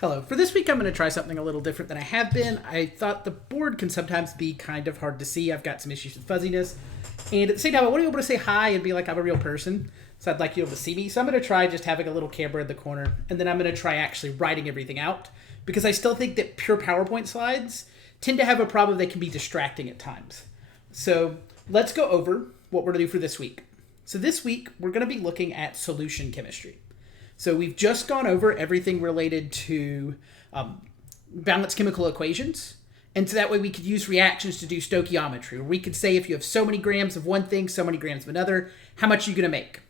Hello. For this week, I'm going to try something a little different than I have been. I thought the board can sometimes be kind of hard to see. I've got some issues with fuzziness. And at the same time, I want to be able to say hi and be like I'm a real person. So I'd like you able to see me. So I'm going to try just having a little camera in the corner. And then I'm going to try actually writing everything out. Because I still think that pure PowerPoint slides tend to have a problem. They can be distracting at times. So let's go over what we're going to do for this week. So this week, we're going to be looking at solution chemistry. So we've just gone over everything related to balanced chemical equations. And so that way we could use reactions to do stoichiometry. Where we could say if you have so many grams of one thing, so many grams of another, how much are you going to make?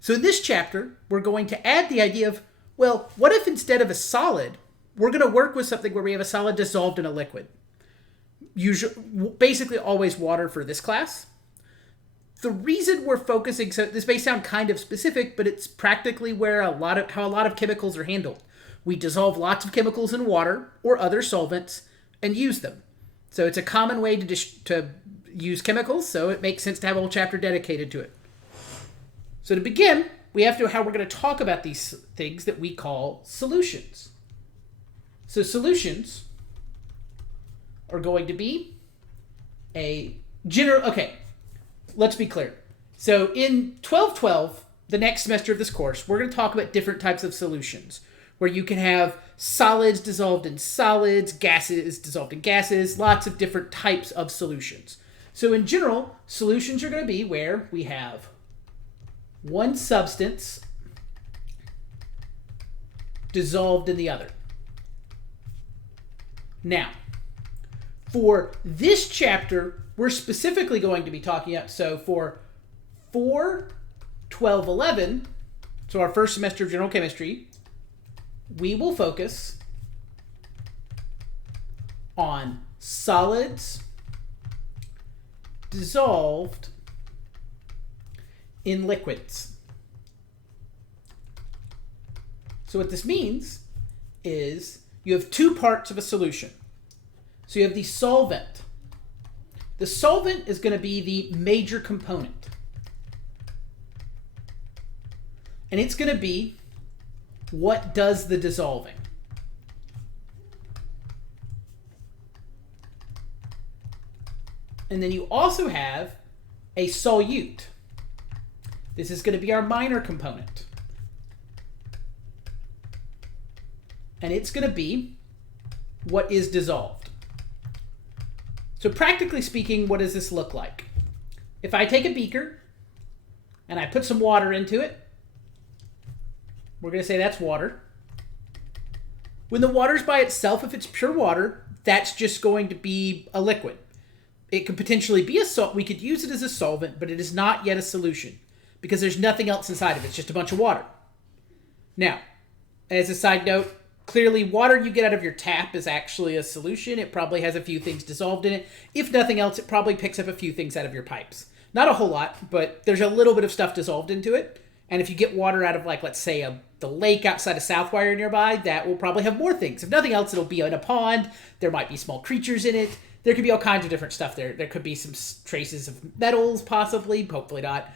So in this chapter, we're going to add the idea of, well, what if instead of a solid, we're going to work with something where we have a solid dissolved in a liquid? Usually, basically always water for this class. The reason we're focusing, so this may sound kind of specific, but it's practically where how a lot of chemicals are handled. We dissolve lots of chemicals in water or other solvents and use them. So it's a common way to use chemicals, so it makes sense to have a whole chapter dedicated to it. So to begin, we have to know how we're going to talk about these things that we call solutions. So solutions are going to be a general, okay. Let's be clear. So in 1212, the next semester of this course, we're going to talk about different types of solutions where you can have solids dissolved in solids, gases dissolved in gases, lots of different types of solutions. So in general, solutions are going to be where we have one substance dissolved in the other. Now, for this chapter, we're specifically going to be talking about, so for 4, 12, 11, so our first semester of general chemistry, we will focus on solids dissolved in liquids. So what this means is you have two parts of a solution. So you have the solvent. The solvent is going to be the major component. And it's going to be what does the dissolving. And then you also have a solute. This is going to be our minor component. And it's going to be what is dissolved. So practically speaking, what does this look like? If I take a beaker and I put some water into it, we're going to say that's water. When the water's by itself, if it's pure water, that's just going to be a liquid. It could potentially be a salt. We could use it as a solvent, but it is not yet a solution because there's nothing else inside of it. It's just a bunch of water. Now, as a side note, clearly, water you get out of your tap is actually a solution. It probably has a few things dissolved in it. If nothing else, it probably picks up a few things out of your pipes. Not a whole lot, but there's a little bit of stuff dissolved into it. And if you get water out of, like, let's say, the lake outside of Southwire nearby, that will probably have more things. If nothing else, it'll be in a pond. There might be small creatures in it. There could be all kinds of different stuff there. There could be some traces of metals, possibly. Hopefully not.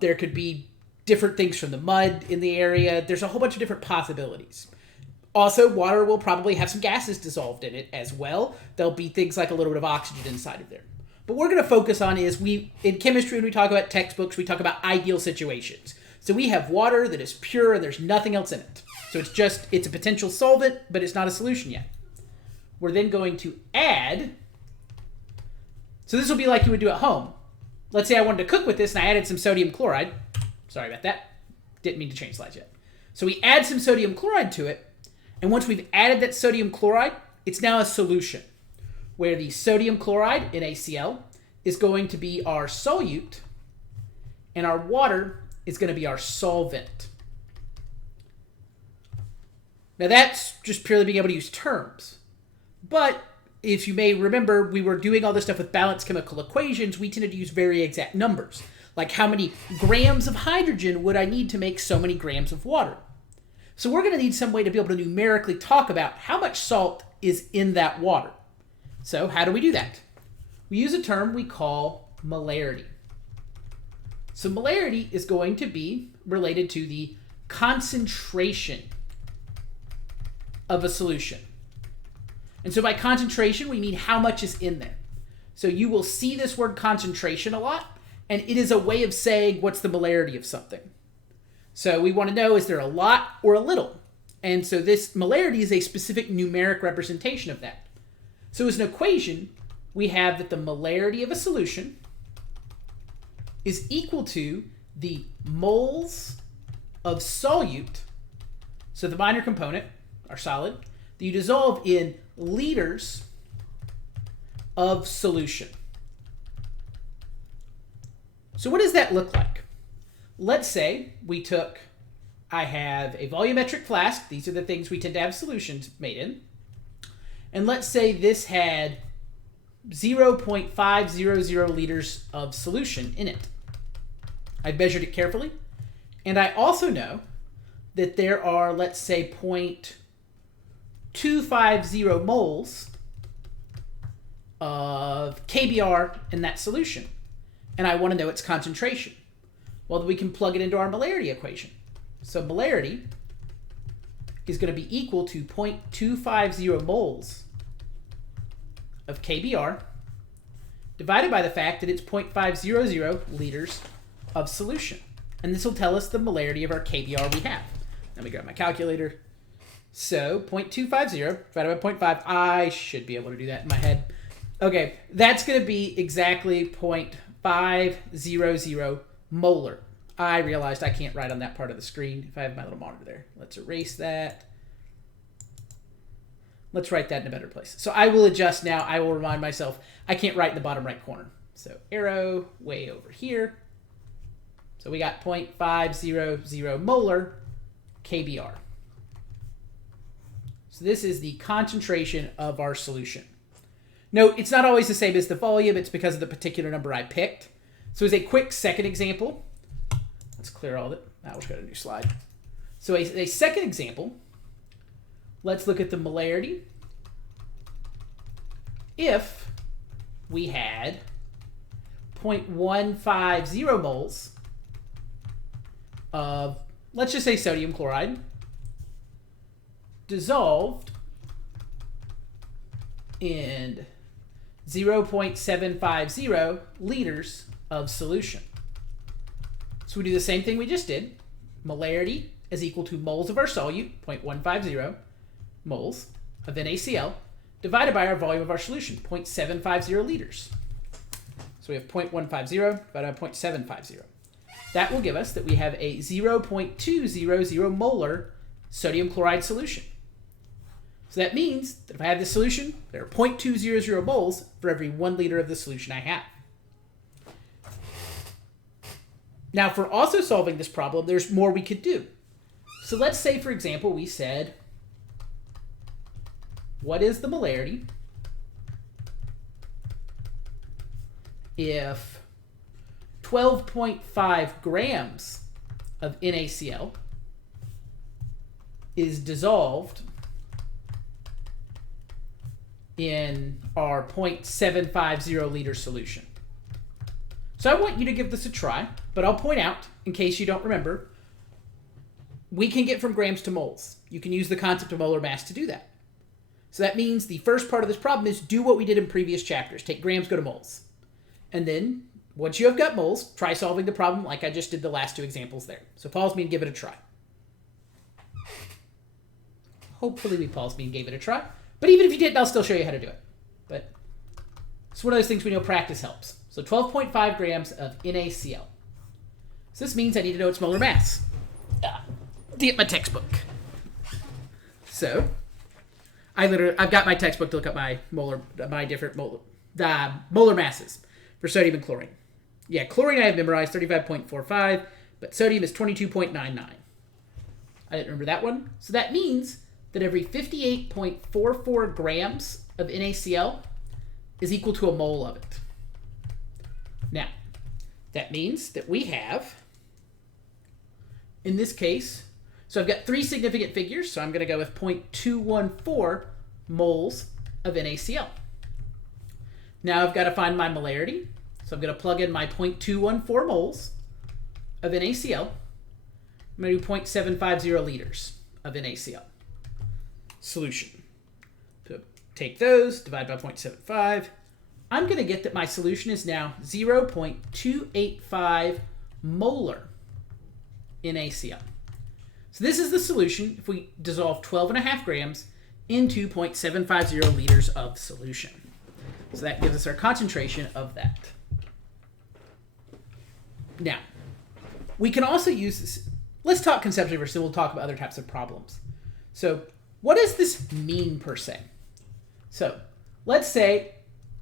There could be different things from the mud in the area. There's a whole bunch of different possibilities. Also, water will probably have some gases dissolved in it as well. There'll be things like a little bit of oxygen inside of there. But what we're going to focus on is in chemistry, when we talk about textbooks, we talk about ideal situations. So we have water that is pure and there's nothing else in it. So it's a potential solvent, but it's not a solution yet. We're then going to add, so this will be like you would do at home. Let's say I wanted to cook with this and I added some sodium chloride. Sorry about that. Didn't mean to change slides yet. So we add some sodium chloride to it. And once we've added that sodium chloride, it's now a solution where the sodium chloride, NaCl, is going to be our solute and our water is going to be our solvent. Now that's just purely being able to use terms. But if you may remember, we were doing all this stuff with balanced chemical equations. We tended to use very exact numbers. Like how many grams of hydrogen would I need to make so many grams of water? So we're going to need some way to be able to numerically talk about how much salt is in that water. So how do we do that? We use a term we call molarity. So molarity is going to be related to the concentration of a solution. And so by concentration, we mean how much is in there. So you will see this word concentration a lot, and it is a way of saying what's the molarity of something. So we want to know, is there a lot or a little? And so this molarity is a specific numeric representation of that. So as an equation, we have that the molarity of a solution is equal to the moles of solute, so the minor component, our solid, that you dissolve in liters of solution. So what does that look like? Let's say I have a volumetric flask. These are the things we tend to have solutions made in. And let's say this had 0.500 liters of solution in it. I've measured it carefully. And I also know that there are, let's say, 0.250 moles of KBr in that solution. And I want to know its concentration. Well, then we can plug it into our molarity equation. So molarity is going to be equal to 0.250 moles of KBr divided by the fact that it's 0.500 liters of solution. And this will tell us the molarity of our KBr we have. Let me grab my calculator. So 0.250 divided by 0.5. I should be able to do that in my head. Okay, that's going to be exactly 0.500 molar. I realized I can't write on that part of the screen if I have my little monitor there. Let's erase that. Let's write that in a better place. So I will adjust now. I will remind myself I can't write in the bottom right corner. So arrow way over here. So we got 0.500 molar KBr. So this is the concentration of our solution. Note, it's not always the same as the volume. It's because of the particular number I picked. So as a quick second example, let's clear all of it. Now we've got a new slide. So a second example, let's look at the molarity. If we had 0.150 moles of, let's just say, sodium chloride dissolved in 0.750 liters of solution. So we do the same thing we just did. Molarity is equal to moles of our solute, 0.150 moles of NaCl, divided by our volume of our solution, 0.750 liters. So we have 0.150 divided by 0.750. That will give us that we have a 0.200 molar sodium chloride solution. So that means that if I have this solution, there are 0.200 moles for every 1 liter of the solution I have. Now, for also solving this problem, there's more we could do. So let's say, for example, we said, what is the molarity if 12.5 grams of NaCl is dissolved in our 0.750 liter solution? So I want you to give this a try, but I'll point out, in case you don't remember, we can get from grams to moles. You can use the concept of molar mass to do that. So that means the first part of this problem is do what we did in previous chapters. Take grams, go to moles. And then, once you have got moles, try solving the problem like I just did the last two examples there. So pause me and give it a try. Hopefully we paused me and gave it a try. But even if you didn't, I'll still show you how to do it. But it's one of those things we know practice helps. So 12.5 grams of NaCl. So this means I need to know its molar mass. To get my textbook. So I've got my textbook to look up my different molar masses for sodium and chlorine. Yeah, chlorine I have memorized 35.45, but sodium is 22.99. I didn't remember that one. So that means that every 58.44 grams of NaCl is equal to a mole of it. Now, that means that we have, in this case, so I've got three significant figures, so I'm going to go with 0.214 moles of NaCl. Now I've got to find my molarity, so I'm going to plug in my 0.214 moles of NaCl. I'm going to do 0.750 liters of NaCl. solution. So take those, divide by 0.75. I'm going to get that my solution is now 0.285 molar NaCl. So this is the solution if we dissolve 12.5 grams into 0.750 liters of solution. So that gives us our concentration of that. Now, we can also use this. Let's talk conceptually first, then we'll talk about other types of problems. So what does this mean per se? So let's say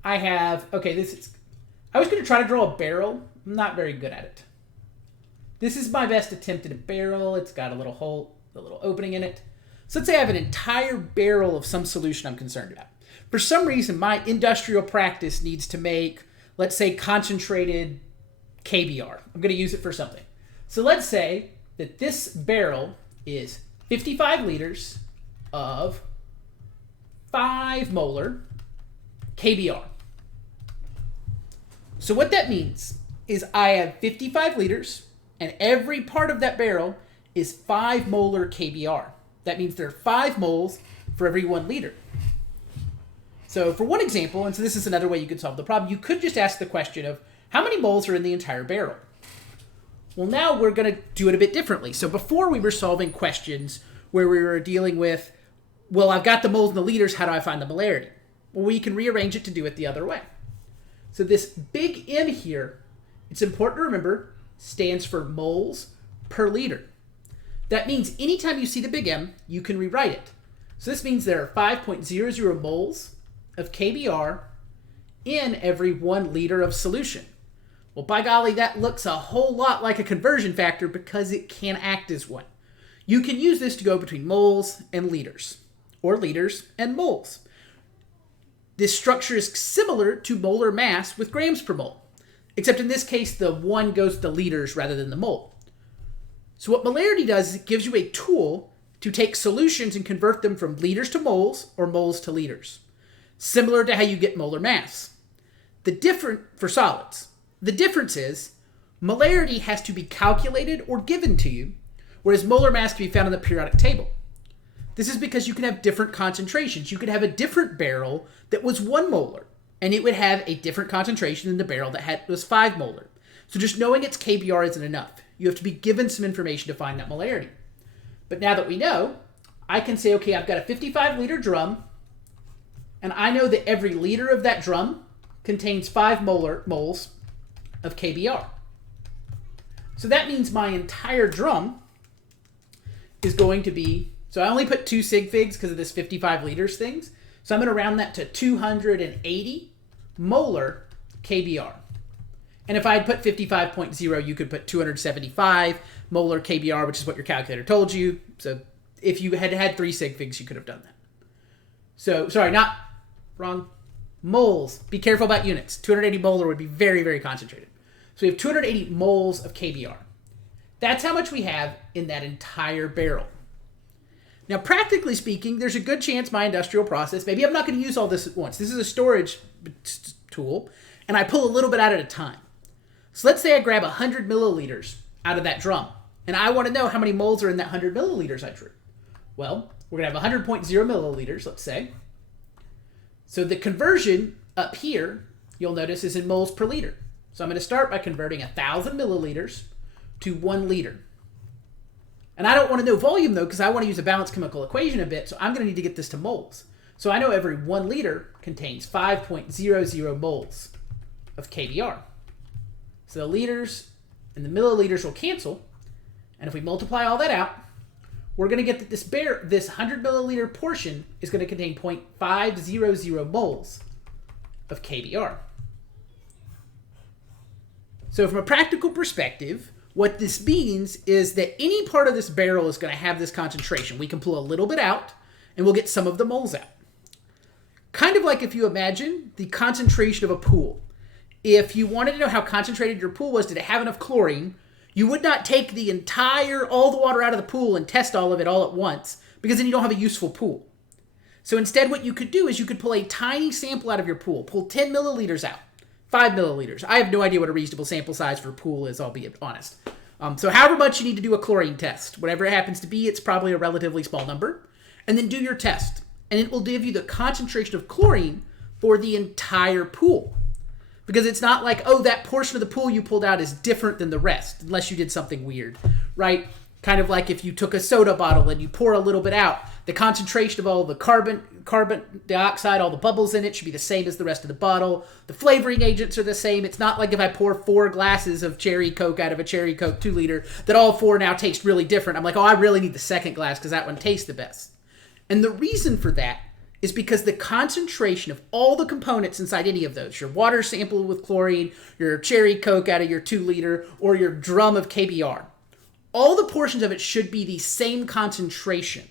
I have, I was going to try to draw a barrel. I'm not very good at it. This is my best attempt at a barrel. It's got a little hole, a little opening in it. So let's say I have an entire barrel of some solution I'm concerned about. For some reason, my industrial practice needs to make, let's say, concentrated KBr. I'm going to use it for something. So let's say that this barrel is 55 liters of 5 molar KBr. So what that means is I have 55 liters, and every part of that barrel is 5 molar KBr. That means there are 5 moles for every 1 liter. So for one example, and so this is another way you could solve the problem, you could just ask the question of how many moles are in the entire barrel? Well, now we're going to do it a bit differently. So before we were solving questions where we were dealing with, well, I've got the moles and the liters, how do I find the molarity? Well, we can rearrange it to do it the other way. So this big M here, it's important to remember, stands for moles per liter. That means anytime you see the big M, you can rewrite it. So this means there are 5.00 moles of KBr in every 1 liter of solution. Well, by golly, that looks a whole lot like a conversion factor because it can act as one. You can use this to go between moles and liters, or liters and moles. This structure is similar to molar mass with grams per mole, except in this case, the 1 goes to liters rather than the mole. So what molarity does is it gives you a tool to take solutions and convert them from liters to moles or moles to liters, similar to how you get molar mass. For solids. The difference is molarity has to be calculated or given to you, whereas molar mass can be found in the periodic table. This is because you can have different concentrations. You could have a different barrel that was 1 molar, and it would have a different concentration than the barrel that was 5 molar. So just knowing its KBr isn't enough. You have to be given some information to find that molarity. But now that we know, I can say, okay, I've got a 55-liter drum, and I know that every liter of that drum contains 5 moles of KBr. So that means my entire drum is going to be, so I only put 2 sig figs because of this 55 liters things. So I'm going to round that to 280 molar KBr. And if I had put 55.0, you could put 275 molar KBr, which is what your calculator told you. So if you had had 3 sig figs, you could have done that. So, wrong. Moles. Be careful about units. 280 molar would be very, very concentrated. So we have 280 moles of KBr. That's how much we have in that entire barrel. Now, practically speaking, there's a good chance my industrial process, maybe I'm not going to use all this at once. This is a storage tool, and I pull a little bit out at a time. So let's say I grab 100 milliliters out of that drum, and I want to know how many moles are in that 100 milliliters I drew. Well, we're going to have 100.0 milliliters, let's say. So the conversion up here, you'll notice, is in moles per liter. So I'm going to start by converting 1,000 milliliters to 1 liter. And I don't want to know volume, though, because I want to use a balanced chemical equation a bit, so I'm going to need to get this to moles. So I know every 1 liter contains 5.00 moles of KBr. So the liters and the milliliters will cancel, and if we multiply all that out, we're going to get that this 100 milliliter portion is going to contain 0.500 moles of KBr. So from a practical perspective, what this means is that any part of this barrel is going to have this concentration. We can pull a little bit out, and we'll get some of the moles out. Kind of like if you imagine the concentration of a pool. If you wanted to know how concentrated your pool was, did it have enough chlorine, you would not take all the water out of the pool and test all of it all at once, because then you don't have a useful pool. So instead what you could do is you could pull a tiny sample out of your pool, pull 10 milliliters out, 5 milliliters. I have no idea what a reasonable sample size for a pool is, I'll be honest. So however much you need to do a chlorine test, whatever it happens to be, it's probably a relatively small number. and then do your test. And it will give you the concentration of chlorine for the entire pool. Because it's not like, oh, that portion of the pool you pulled out is different than the rest, unless you did something weird, right? Kind of like if you took a soda bottle and you pour a little bit out, the concentration of all the carbon dioxide, all the bubbles in it should be the same as the rest of the bottle. The flavoring agents are the same. It's not like if I pour 4 glasses of cherry Coke out of a cherry Coke 2 liter, that all 4 now taste really different. I'm like, oh, I really need the second glass because that one tastes the best. And the reason for that is because the concentration of all the components inside any of those, your water sample with chlorine, your cherry Coke out of your 2 liter, or your drum of KBR, all the portions of it should be the same concentration.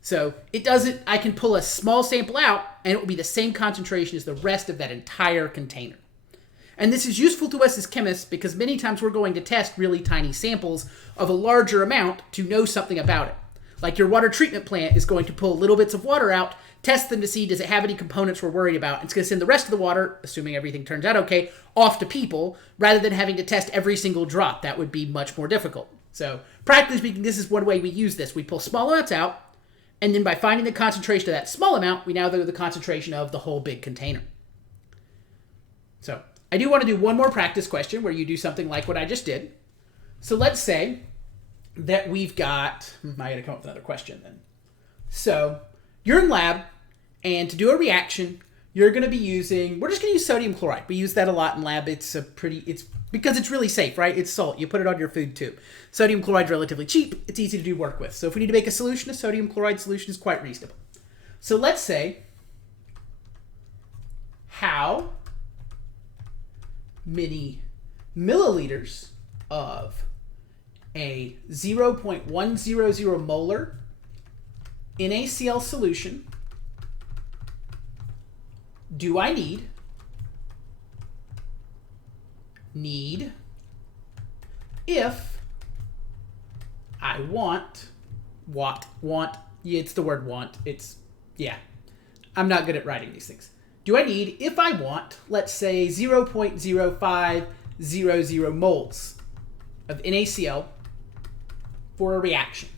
So it doesn't, I can pull a small sample out and it will be the same concentration as the rest of that entire container. And this is useful to us as chemists because many times we're going to test really tiny samples of a larger amount to know something about it. Like your water treatment plant is going to pull little bits of water out, test them to see does it have any components we're worried about. It's going to send the rest of the water, assuming everything turns out okay, off to people rather than having to test every single drop. That would be much more difficult. So practically speaking, this is one way we use this. We pull small amounts out, and then by finding the concentration of that small amount, we now know the concentration of the whole big container. So I do want to do one more practice question where you do something like what I just did. So let's say that we've got, I got to come up with another question then. So you're in lab, and to do a reaction, you're going to be using, we're just going to use sodium chloride. We use that a lot in lab. It's because it's really safe, right? It's salt. You put it on your food tube. Sodium chloride's relatively cheap. It's easy to do work with. So if we need to make a solution, a sodium chloride solution is quite reasonable. So let's say, how many milliliters of a 0.100 molar NaCl solution do I need if I want, it's the word want, I'm not good at writing these things. Do I need, if I want, let's say 0.0500 moles of NaCl for a reaction?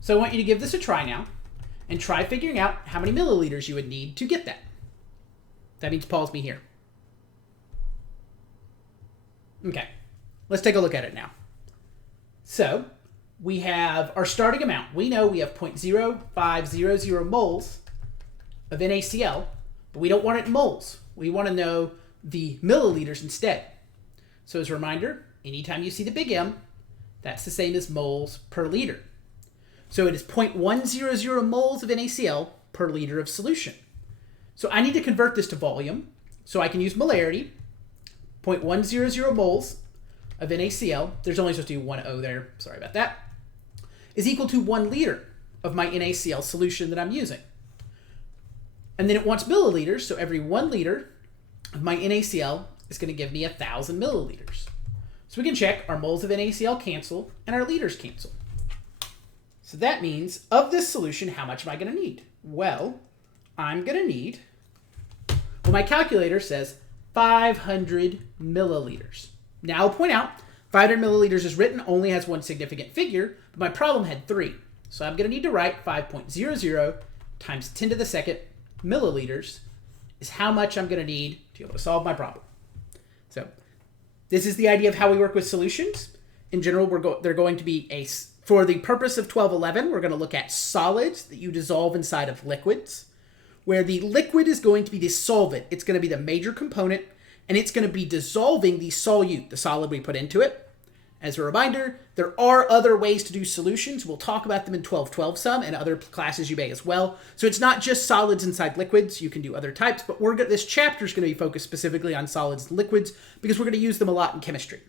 So I want you to give this a try now and try figuring out how many milliliters you would need to get that. That means pause me here. Okay, let's take a look at it now. So we have our starting amount. We know we have 0.0500 moles of NaCl, but we don't want it in moles. We want to know the milliliters instead. So as a reminder, anytime you see the big M, that's the same as moles per liter. So it is 0.100 moles of NaCl per liter of solution. So I need to convert this to volume. So I can use molarity. 0.100 moles of NaCl, there's only supposed to be one O there, sorry about that, is equal to 1 liter of my NaCl solution that I'm using. And then it wants milliliters, so every 1 liter of my NaCl is going to give me 1,000 milliliters. So we can check our moles of NaCl cancel and our liters cancel. So that means, of this solution, how much am I going to need? Well, I'm going to need, my calculator says 500 milliliters. Now I'll point out, 500 milliliters is written, only has one significant figure, but my problem had 3. So I'm going to need to write 5.00 times 10 to the second milliliters is how much I'm going to need to be able to solve my problem. So this is the idea of how we work with solutions. In general, they're going to be for the purpose of 1211, we're going to look at solids that you dissolve inside of liquids, where the liquid is going to be the solvent. It's going to be the major component, and it's going to be dissolving the solute, the solid we put into it. As a reminder, there are other ways to do solutions. We'll talk about them in 1212 some, and other classes you may as well. So it's not just solids inside liquids. You can do other types, but this chapter is going to be focused specifically on solids and liquids because we're going to use them a lot in chemistry.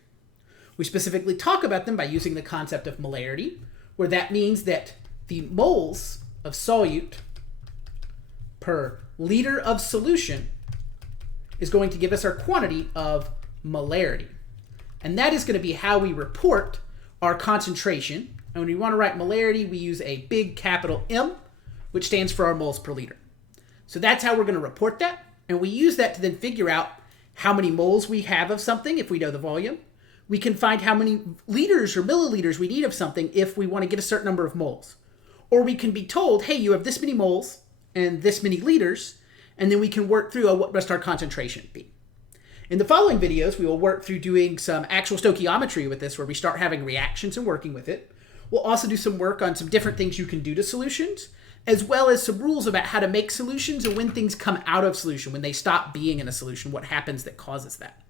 We specifically talk about them by using the concept of molarity, where that means that the moles of solute per liter of solution is going to give us our quantity of molarity. And that is going to be how we report our concentration. And when we want to write molarity, we use a big capital M, which stands for our moles per liter. So that's how we're going to report that. And we use that to then figure out how many moles we have of something if we know the volume. We can find how many liters or milliliters we need of something if we want to get a certain number of moles. Or we can be told, hey, you have this many moles and this many liters, and then we can work through what must our concentration be. In the following videos, we will work through doing some actual stoichiometry with this, where we start having reactions and working with it. We'll also do some work on some different things you can do to solutions, as well as some rules about how to make solutions and when things come out of solution, when they stop being in a solution, what happens that causes that.